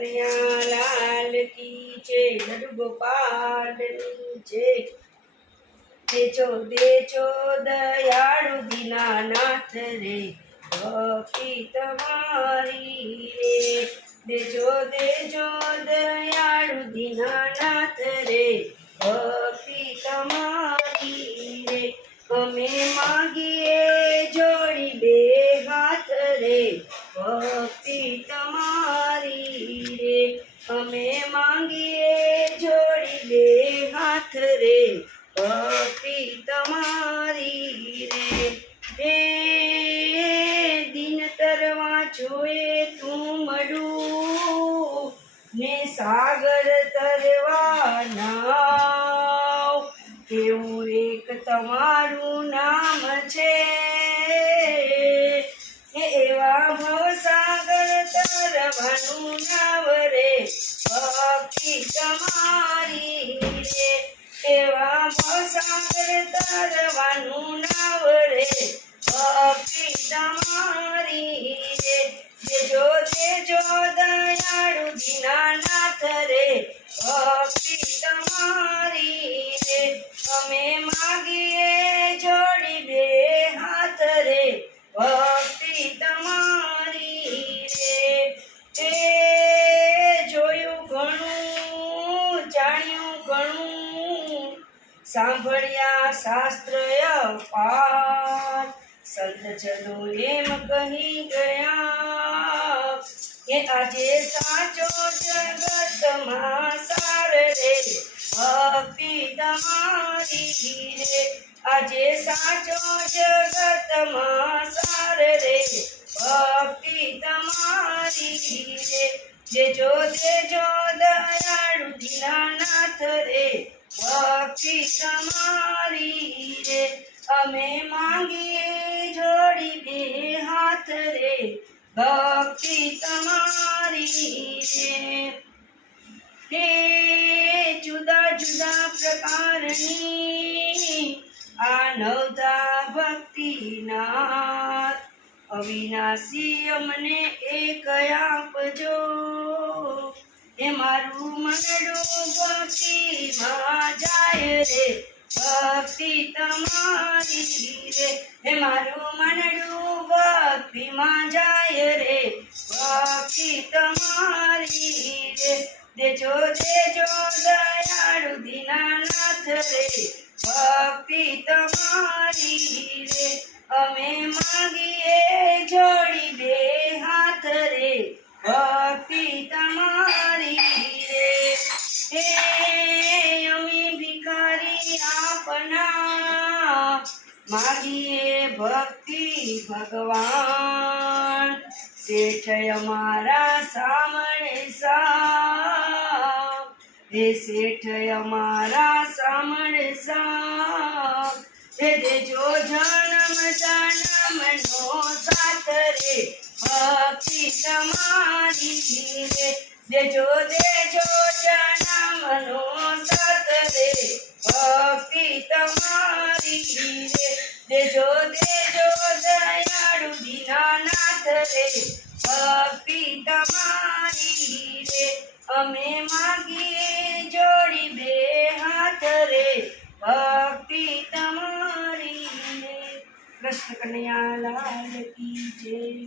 कन्हैया लाल की जय। लड्डू गोपाल की जय। देजो दयाळु दीनानाथ रे भक्ति तमारी रे। देजो दयाळु दीनानाथ रे भक्ति तमारी रे। अमे मांगीए जोड़ी बे हाथ रे भक्ति तमारी रे। अमे मांगीए जोड़ी बे हाथ रे भक्ति तमारी रे। हे दिन तरवा जोए तू मडू ने सागर तरवा नाव। केवू एक तमारू नाम छे एवा भवसागर तरवानु नाव रे भक्ति तमारी रे। एवा भवसागर तरवानु नाव रे भक्ति तमारी रे। देजो दयाळु दीनानाथ रे भक्ति तमारी रे। अमे मांगीए जोड़ी बे हाथ रे भक्ति तमारी रे। जोयु घणुं जाण्यु घणुं सांभळ्या शास्त्र पाठ। संत जनो एम कही गया के आजे साचो जगत मां सार रे भक्ति तमारी रे। आजे साचो जगत मां सार रे भक्ति तमारी रे। देजो दयाळु दीनानाथ रे भक्ति तमारी रे। अमे मांगीए जोड़ी बे हाथ रे भक्ति तमारी रे। हे जुदा जुदा प्रकारनी आनवता भक्ति नाथ। अविनाशी अमने एक आपजो हे मारू मनडू भक्ति मां जाय रे भक्ति तमारी रे। हे मारू मनडू भक्ति मां जाय रे भक्ति तमारी रे। देजो दयाळु दीनानाथ रे भक्ति तमारी रे। अमे मांगीए जोड़ी बे हाथ रे भक्ति तमारी रे। हे अमी भिखारी आपना मांगीए भक्ति भगवान। सेठ अमारा सामणे साव हे सेठ अमारा सामणे साव। हे देजो जन्म नो साथ रे भक्ति तमारी रे। देजो जन्म नो साथ रे भक्ति तमारी रे। देजो दयाळु दीनानाथ रे भक्ति तमारी रे। अमे मांगीए जोड़ी बे हाथ रे भक्ति तमारी रे। कृष्ण कन्हैया लाल की जय।